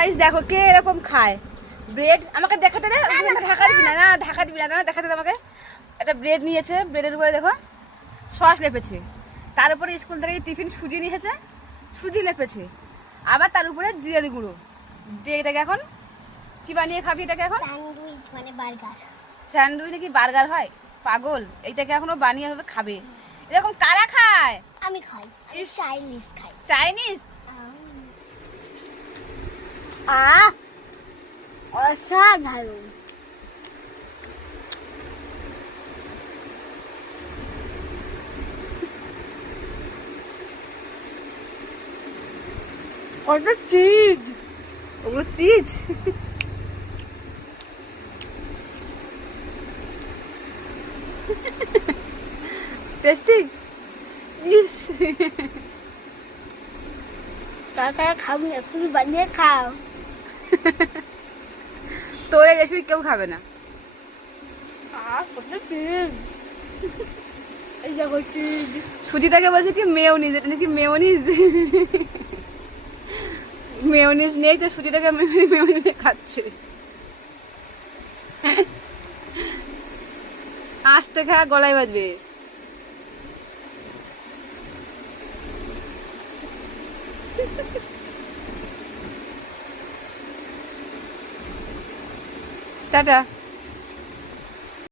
Guys দেখো কে এরকম খায় ব্রেড। আমাকে দেখাতে দে, ঢাকা দিবি না, না ঢাকা দিবি না, না দেখাতে দে আমাকে। একটা ব্রেড নিয়েছে, ব্রেডের উপরে দেখো সস লেপেছে, তার উপরে স্কুল থেকে টিফিন সুজি নিয়েছে, সুজি লেপেছে, আবার তার উপরে জিরের গুঁড়ো দিয়ে এটাকে এখন কি বানিয়ে খাবি? এটাকে এখন স্যান্ডউইচ মানে বার্গার। স্যান্ডউইচ নাকি বার্গার হয়? পাগল, এইটাকে এখনো বানিয়ে হবে খাবে। এরকম কারা খায়? আমি খাই, আমি চাইনিজ খাই। চাইনিজ? অসাধারণ। কত চিজ! ওগুলো চিজ? টেস্টি? ইস, কাকা খাবি না, তুমি বানিয়ে খাও। তোর এই রেসিপি কেউ খাবে না। কত চিজ! এই দেখো চিজ। সুজিটাকে বলছে কি মেয়োনিজ, এটা নাকি মেয়োনিজ। মেয়োনিজ নেই তো সুজিটাকে মেয়োনিজ খাচ্ছে। আস্তে খা, গলায় বাজবে। টাটা।